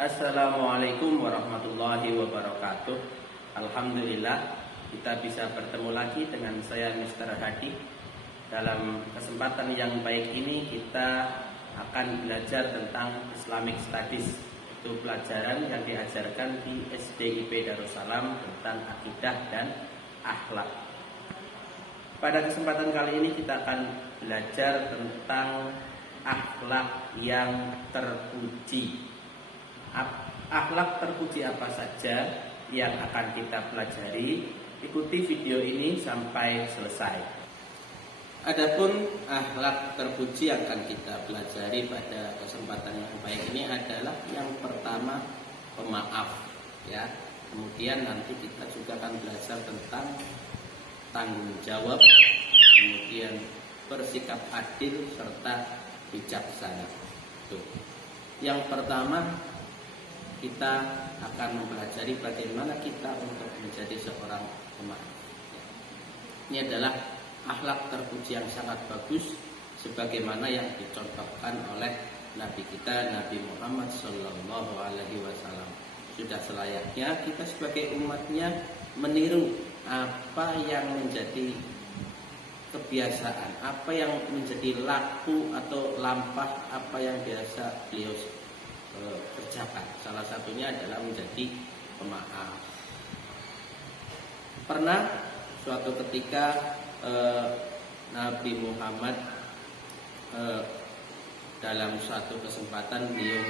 Assalamualaikum warahmatullahi wabarakatuh. Alhamdulillah kita bisa bertemu lagi dengan saya Mr. Hadi. Dalam kesempatan yang baik ini kita akan belajar tentang Islamic Studies. Itu pelajaran yang diajarkan di SDIP Darussalam tentang akidah dan akhlak. Pada kesempatan kali ini kita akan belajar tentang akhlak yang terpuji. Akhlak terpuji apa saja yang akan kita pelajari? Ikuti video ini sampai selesai. Adapun akhlak terpuji yang akan kita pelajari pada kesempatan yang baik ini adalah yang pertama, pemaaf, ya. Kemudian nanti kita juga akan belajar tentang tanggung jawab, kemudian bersikap adil serta bijaksana. Tuh. Yang pertama, kita akan mempelajari bagaimana kita untuk menjadi seorang pemaaf. Ini adalah akhlak terpuji yang sangat bagus, sebagaimana yang dicontohkan oleh Nabi kita, Nabi Muhammad Sallallahu Alaihi Wasallam. Sudah selayaknya kita sebagai umatnya meniru apa yang menjadi kebiasaan, apa yang menjadi laku atau lampah, apa yang biasa beliau kerjakan. Salah satunya adalah menjadi pemaaf. Pernah suatu ketika Nabi Muhammad dalam suatu kesempatan beliau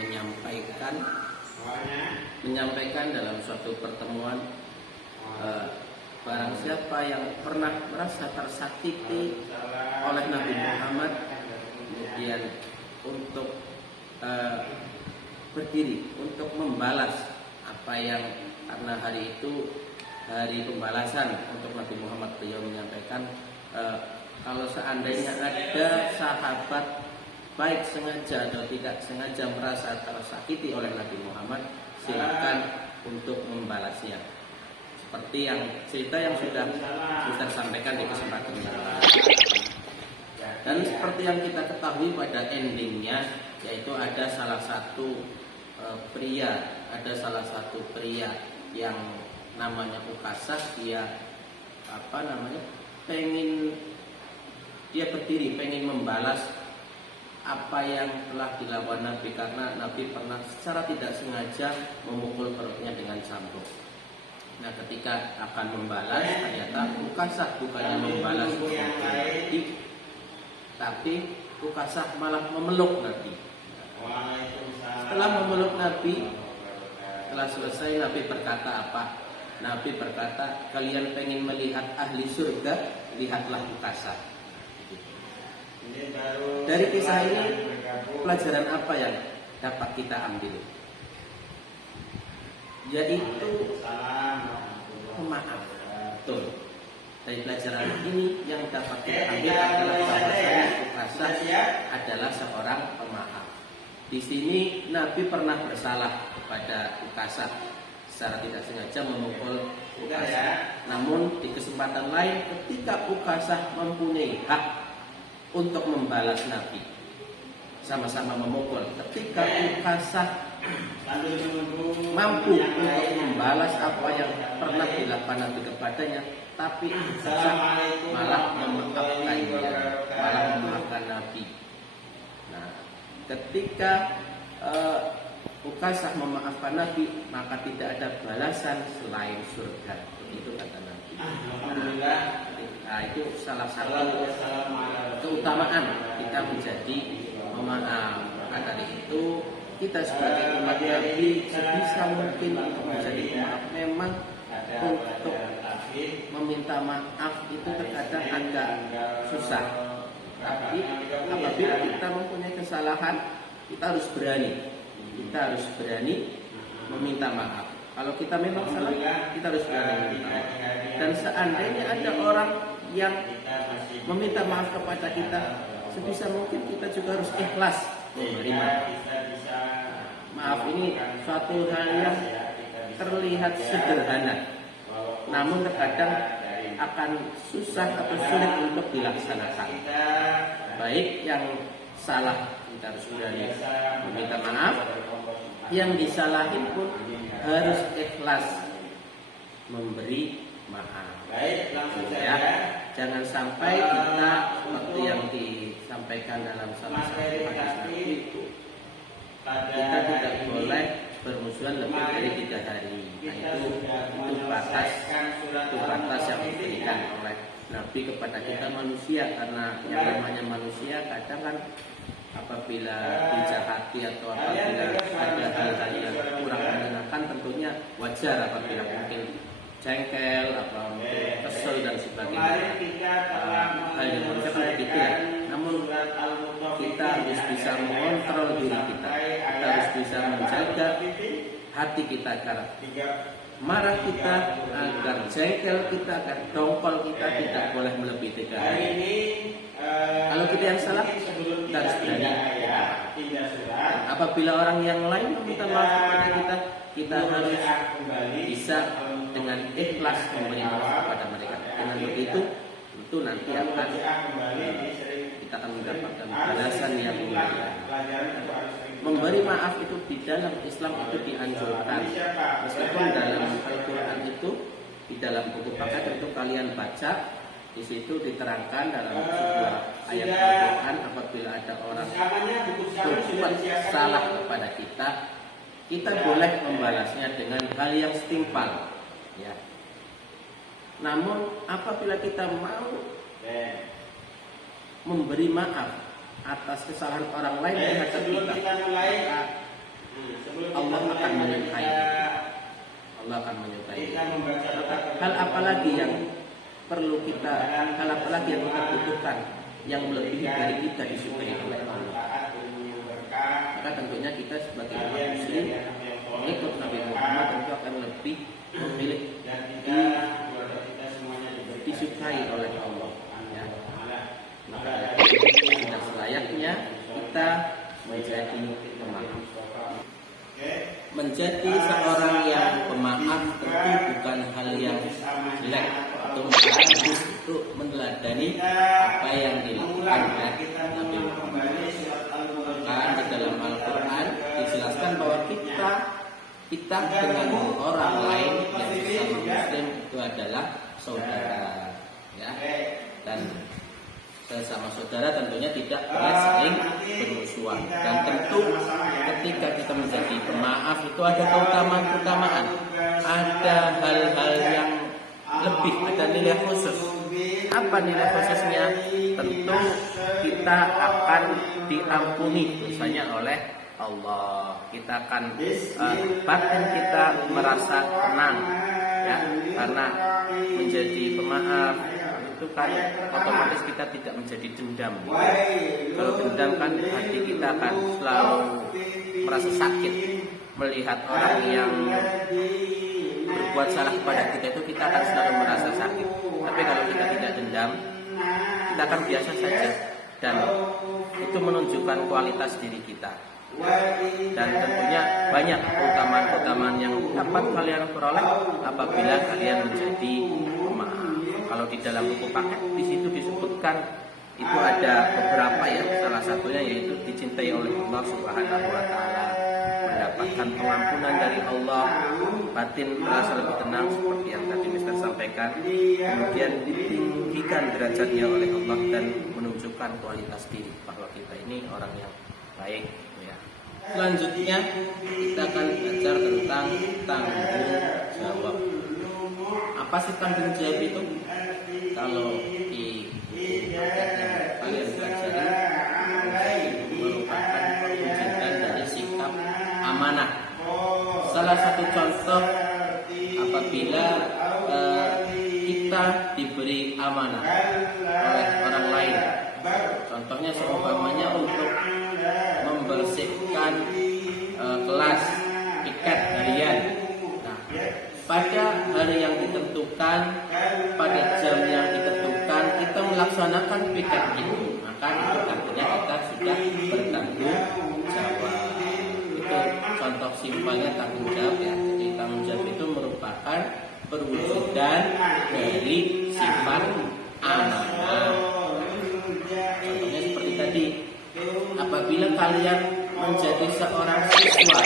menyampaikan dalam suatu pertemuan, barang siapa yang pernah merasa tersakiti oleh Nabi Muhammad, kemudian untuk berdiri untuk membalas apa yang, karena hari itu hari pembalasan untuk Nabi Muhammad, beliau menyampaikan kalau seandainya ada sahabat baik sengaja atau tidak sengaja merasa tersakiti oleh Nabi Muhammad, silakan untuk membalasnya. Seperti yang cerita yang sudah kita sampaikan di kesempatan lalu. Dan seperti yang kita ketahui pada endingnya, yaitu ada salah satu pria yang namanya Ukasah, dia berdiri pengen membalas apa yang telah dilakukan Nabi, karena Nabi pernah secara tidak sengaja memukul perutnya dengan cambuk. Nah, ketika akan membalas, ternyata Ukasah bukannya membalas tapi Ukasah malah memeluk Nabi. Setelah memeluk Nabi, setelah selesai, Nabi berkata apa? Nabi berkata, kalian pengen melihat ahli surga, lihatlah Ukasah. Dari kisah ini, pelajaran apa yang dapat kita ambil? Yaitu pemaaf. Betul. Dari pelajaran ini yang dapat kita ambil adalah bahwasanya Ukasah adalah seorang pemaaf. Di sini Nabi pernah bersalah kepada Ukasah, secara tidak sengaja memukul Ukasah. Namun di kesempatan lain, ketika Ukasah mempunyai hak untuk membalas Nabi, sama-sama memukul. Ketika Ukasah mampu untuk membalas apa yang pernah dilakukan Nabi kepadanya, tapi Ukasah malah memaafkan Nabi. Nah, ketika Ukasah memaafkan Nabi, maka tidak ada balasan selain surga. Itu kata Nabi. Nah, itu salah satu keutamaan kita menjadi pemaaf. Maka dari itu kita sebagai umat Nabi sebisa mungkin untuk menjadi pemaaf. Memang untuk meminta maaf itu terkadang agak susah, tapi apabila kita mempunyai kesalahan, kita harus berani meminta maaf. Kalau kita memang salah, kita harus berani meminta maaf. Dan seandainya ada orang yang meminta maaf kepada kita, sebisa mungkin kita juga harus ikhlas menerima. Maaf ini suatu hal yang terlihat sederhana, namun terkadang akan susah atau sulit untuk dilaksanakan. Baik yang salah kita harus berani meminta maaf, yang disalahin pun harus ikhlas memberi maaf. Baik, langsung Ya, saja. jangan sampai kita seperti yang disampaikan dalam salah satu hadis itu, kita tidak boleh bermusuhan lebih dari 3 hari. Nah, itu batas yang diberikan oleh Nabi kepada kita manusia, karena yang namanya manusia kadang kan apabila dijahati atau apabila ada hal-hal yang kurang menyenangkan, tentunya wajar apabila mungkin jengkel atau kesel dan sebagainya. Hal yang manusia kan begitu ya. Namun kita harus bisa mengontrol diri kita. Kita harus bisa menjaga hati kita agar marah kita, agar jengkel kita, agar dongkol kita tidak boleh melebihi 3 hari. Kalau kita yang salah, kita harus berani. Apabila orang yang lain meminta maaf kepada kita, kita harus bisa dengan ikhlas memberi maaf kepada mereka. Dengan begitu, tentu nanti kita akan mendapatkan balasan yang mulia. Memberi maaf itu di dalam Islam itu dianjurkan. Meskipun dalam Al-Quran itu, di dalam buku paket itu kalian baca, di situ diterangkan dalam sebuah ayat Al-Quran, apabila ada orang berbuat salah kepada kita, kita boleh membalasnya dengan hal yang setimpal. Ya. Namun apabila kita mau memberi maaf atas kesalahan orang lain terhadap kita, maka Allah akan menyukai. Allah akan menyukai. Hal apalagi yang perlu kita, hal apalagi yang kita butuhkan yang melebihi dari kita disukai oleh Allah. Maka tentunya kita sebagai umat muslim mengikut Nabi Muhammad tentu akan lebih memilih disukai oleh Allah. Ya. Maka sudah selayaknya kita menjadi pemaaf. Menjadi seorang yang pemaaf tentu bukan hal yang jelek atau bagus, itu meneladani apa yang dilakukan oleh Nabi Muhammad. Maka di dalam Al-Quran dijelaskan bahwa kita dengan orang lain yang sesama muslim itu adalah saudara, ya. Dan sesama saudara tentunya tidak boleh saling bermusuhan. Dan tentu ketika kita menjadi pemaaf itu ada keutamaan, ada hal-hal yang lebih, ada nilai khusus. Apa nilai khususnya? Tentu kita akan diampuni dosanya oleh Allah. Kita akan batin kita merasa tenang, ya, karena menjadi pemaaf itu kan otomatis kita tidak menjadi dendam. Kalau dendam kan hati kita akan selalu merasa sakit melihat orang yang berbuat salah kepada kita, itu kita akan selalu merasa sakit. Tapi kalau kita tidak dendam, kita akan biasa saja, dan itu menunjukkan kualitas diri kita. Dan tentunya banyak keutamaan-keutamaan yang dapat kalian peroleh apabila kalian menjadi pemaaf. Kalau di dalam buku paket di situ disebutkan itu ada beberapa, ya, salah satunya yaitu dicintai oleh Allah Subhanahu wa taala, mendapatkan pengampunan dari Allah, batin merasa lebih tenang seperti yang tadi Mister sampaikan, kemudian ditinggikan derajatnya oleh Allah dan menunjukkan kualitas diri bahwa kita ini orang yang baik, ya. Selanjutnya kita akan belajar tentang tanggung jawab. Apa sih tanggung jawab itu? Kalau di yang kalian pelajari merupakan perwujudan dari sikap amanah. Salah satu contoh apabila kita diberi amanah oleh orang lain, contohnya seumpamanya untuk membersihkan kelas tiket harian. Nah, pada hari yang ditentukan, pada jam yang ditentukan, kita melaksanakan piket itu, maka itu artinya kita sudah bertanggung jawab. Itu contoh simpelnya tanggung jawab, ya. Jadi tanggung jawab itu merupakan perwujudan dari sifat amanah. Contohnya seperti tadi, apabila kalian menjadi seorang siswa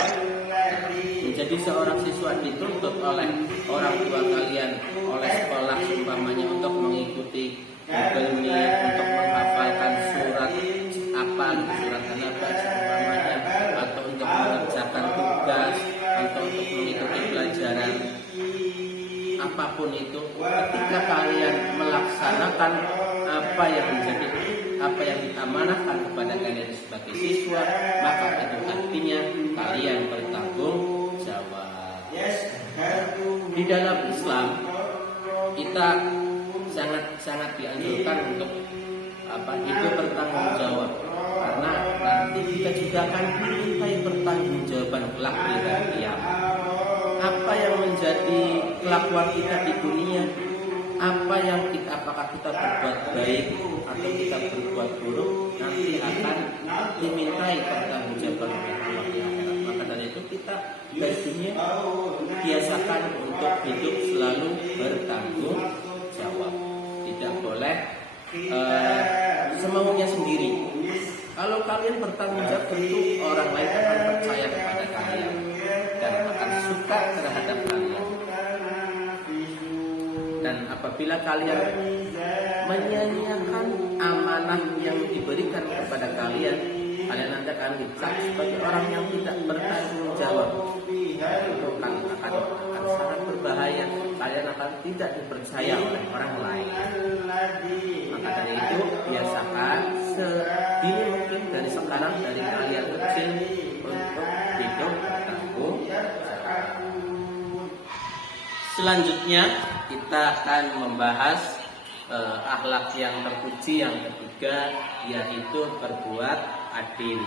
apapun itu, ketika kalian melaksanakan apa yang diamanahkan kepada kalian sebagai siswa, maka itu artinya kalian bertanggung jawab. Di dalam Islam kita sangat dianjurkan untuk itu bertanggung jawab, karena nanti kita juga akan dimintai pertanggungjawaban kelak di hari kiamat. Apa yang menjadi kelakuan kita di dunia, apakah kita berbuat baik atau kita berbuat buruk, nanti akan dimintai pertanggungjawaban oleh Allah di akhirat. Maka dari itu kita di dunia biasakan untuk hidup selalu bertanggung jawab. Tidak boleh semaunya sendiri. Kalau kalian bertanggung jawab, tentu orang lain akan percaya kepada kalian dan akan suka terhadap kalian. Dan apabila kalian menyia-nyiakan amanah yang diberikan kepada kalian, kalian nanti akan dicap sebagai orang yang tidak bertanggung jawab. Itu akan sangat berbahaya. Kalian akan tidak dipercaya oleh orang lain. Maka dari itu biasakan sedini mungkin dari sekarang, dari kalian kecil, untuk hidup bertanggung jawab. Selanjutnya kita akan membahas akhlak yang terpuji yang ketiga, yaitu berbuat adil.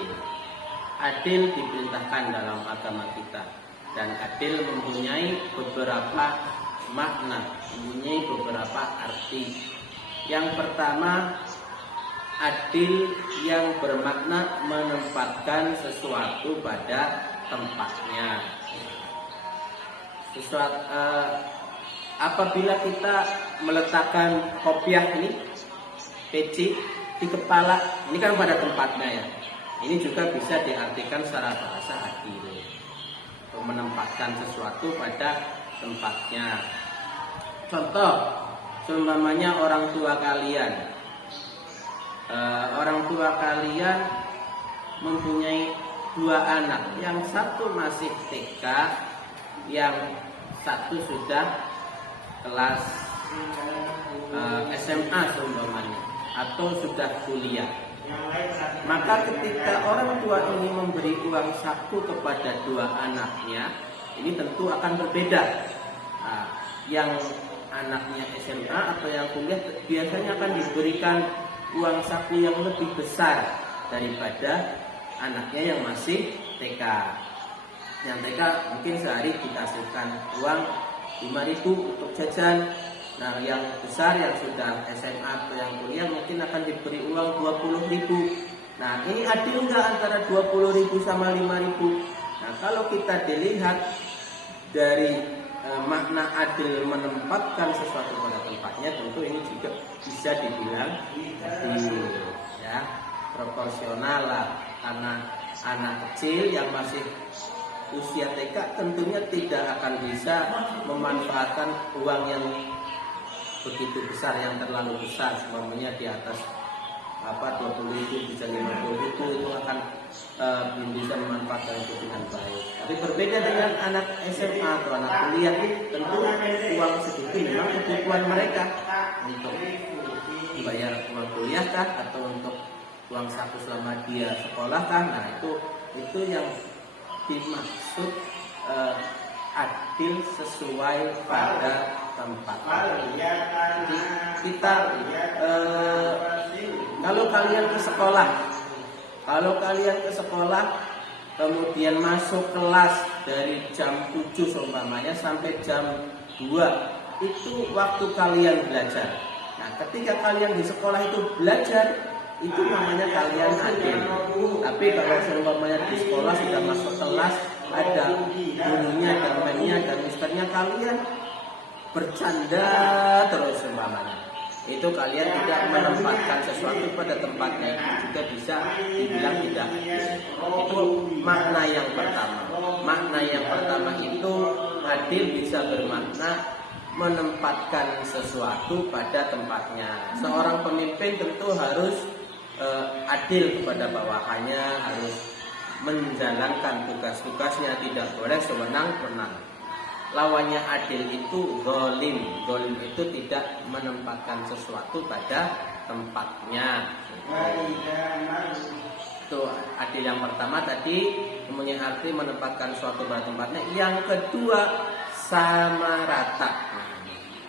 Adil diperintahkan dalam agama kita, dan adil mempunyai beberapa makna, mempunyai beberapa arti. Yang pertama, adil yang bermakna menempatkan sesuatu pada tempatnya. Apabila kita meletakkan kopiah ini, peci di kepala, ini kan pada tempatnya ya. Ini juga bisa diartikan secara bahasa adil, menempatkan sesuatu pada tempatnya. Contoh, seumpamanya orang tua kalian mempunyai 2 anak, yang satu masih TK, yang satu sudah kelas SMA seumpamanya, atau sudah kuliah. Maka ketika orang tua ini memberi uang saku kepada 2 anaknya, ini tentu akan berbeda. Yang anaknya SMA atau yang kuliah biasanya akan diberikan uang saku yang lebih besar daripada anaknya yang masih TK. Yang TK mungkin sehari dikasihkan uang 5.000 untuk jajan. Nah, yang besar yang sudah SMA atau yang kuliah mungkin akan diberi uang 20.000. Nah, ini adil enggak antara 20.000 sama 5.000? Nah, kalau kita dilihat dari makna adil menempatkan sesuatu pada tempatnya, tentu ini juga bisa dibilang adil, ya, proporsional lah. Karena anak kecil yang masih usia TK tentunya tidak akan bisa memanfaatkan uang yang begitu besar, yang terlalu besar, semuanya di atas 20.000 bisa 50.000, itu akan belum bisa memanfaatkan itu dengan baik. Tapi berbeda dengan anak SMA atau anak kuliah, tentu uang segitu memang kebutuhan mereka untuk membayar uang kuliah kah, atau untuk uang saku selama dia sekolah kah. Nah, itu yang dimaksud adil sesuai pada tempat. Kita kalau kalian ke sekolah, kemudian masuk kelas dari jam 7 seumpamanya sampai jam 2, itu waktu kalian belajar. Nah, ketika kalian di sekolah itu belajar, itu namanya kalian adil. Tapi kalau seumpamanya di sekolah sudah masuk kelas, ada gurunya, ada mainnya, ada misternya, kalian bercanda terus seumpamanya, itu kalian tidak menempatkan sesuatu pada tempatnya, itu juga bisa dibilang tidak adil. Itu makna yang pertama. Makna yang pertama itu adil bisa bermakna menempatkan sesuatu pada tempatnya. Seorang pemimpin tentu harus adil kepada bawahannya, harus menjalankan tugas-tugasnya, tidak boleh sewenang-wenang. lawannya adil itu zalim. Zalim itu tidak menempatkan sesuatu pada tempatnya. Itu adil yang pertama tadi mempunyai arti menempatkan suatu pada tempatnya. Yang kedua sama rata.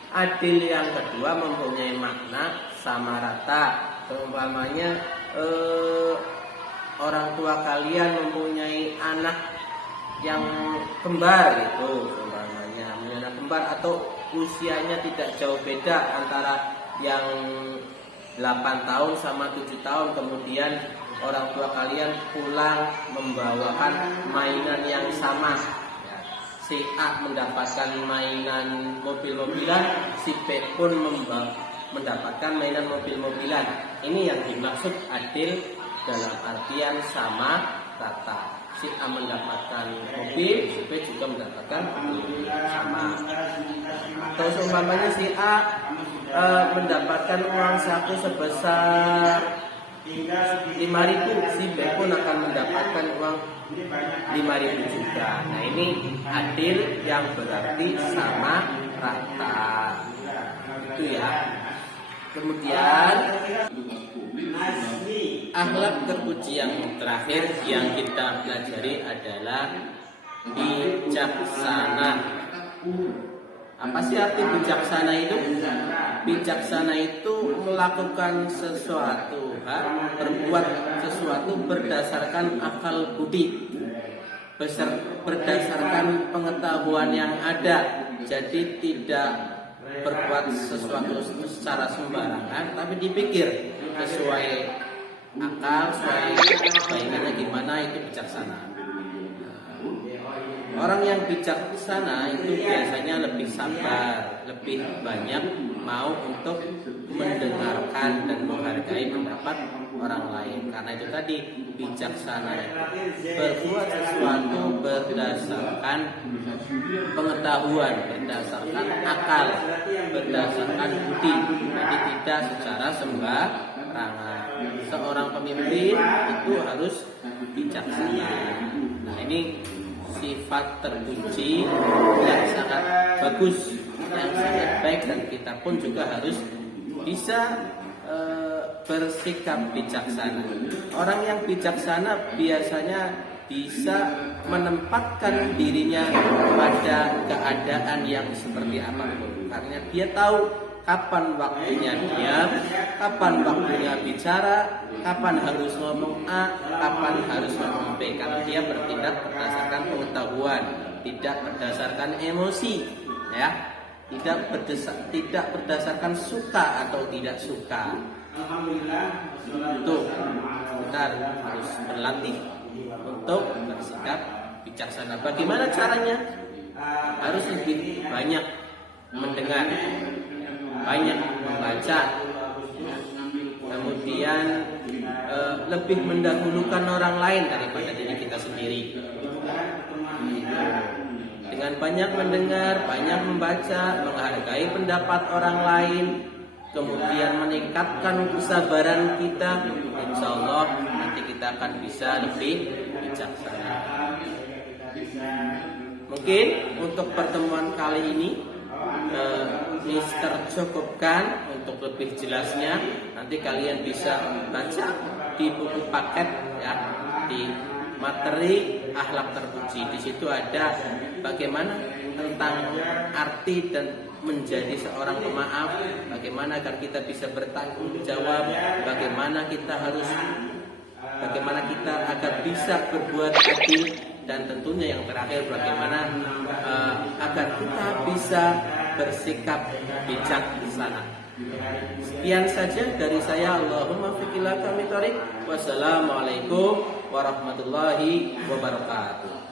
Adil yang kedua mempunyai makna sama rata. Seumpamanya orang tua kalian mempunyai anak yang kembar itu, umpamanya mempunyai anak kembar atau usianya tidak jauh beda antara yang 8 tahun sama 7 tahun, kemudian orang tua kalian pulang membawakan mainan yang sama. Si A mendapatkan mainan mobil-mobilan, si B pun mendapatkan mainan mobil-mobilan. Ini yang dimaksud adil dalam artian sama rata. Si A mendapatkan mobil, si B juga mendapatkan mobil sama. Atau seumpamanya si A mendapatkan uang saku sebesar 5.000, si B pun akan mendapatkan uang 5.000 juga. Nah, ini adil yang berarti sama rata. Itu ya. Kemudian akhlak terpuji yang terakhir yang kita pelajari adalah bijaksana. Apa sih arti bijaksana itu? Bijaksana itu melakukan sesuatu, berbuat sesuatu berdasarkan akal budi, berdasarkan pengetahuan yang ada. Jadi tidak berbuat sesuatu secara sembarangan, tapi dipikir sesuai akal, sesuai bayangannya gimana, itu bijaksana. Orang yang bijaksana itu biasanya lebih sabar, lebih banyak mau untuk mendengarkan dan menghargai pendapat orang lain. Karena itu tadi bijaksana itu berbuat sesuatu berdasarkan pengetahuan, berdasarkan akal, berdasarkan budi. Jadi tidak secara sembarangan. Seorang pemimpin itu harus bijaksana. Nah, ini sifat terpuji yang sangat bagus, yang sangat baik, dan kita pun juga harus bisa bersikap bijaksana. Orang yang bijaksana biasanya bisa menempatkan dirinya pada keadaan yang seperti apapun, karena dia tahu kapan waktunya diam, kapan waktunya bicara, kapan harus ngomong A, kapan harus ngomong B. Karena dia bertindak berdasarkan pengetahuan, tidak berdasarkan emosi, ya, tidak berdasarkan suka atau tidak suka. Itu kita harus berlatih untuk bersikap bijaksana. Bagaimana caranya? Harus lebih banyak mendengar, banyak membaca, kemudian lebih mendahulukan orang lain daripada diri kita sendiri. Dengan banyak mendengar, banyak membaca, menghargai pendapat orang lain, kemudian meningkatkan kesabaran kita, insya Allah nanti kita akan bisa lebih bijaksana. Mungkin untuk pertemuan kali ini Mister cukupkan. Untuk lebih jelasnya nanti kalian bisa baca di buku paket, ya, di materi akhlak terpuji. Di situ ada bagaimana tentang arti dan menjadi seorang pemaaf, bagaimana agar kita bisa bertanggung jawab, bagaimana kita agar bisa berbuat adil, dan tentunya yang terakhir bagaimana agar kita bisa bersikap bijaksana. Sekian saja dari saya. Allahumma fiqilaka min thariq. Wassalamualaikum warahmatullahi wabarakatuh.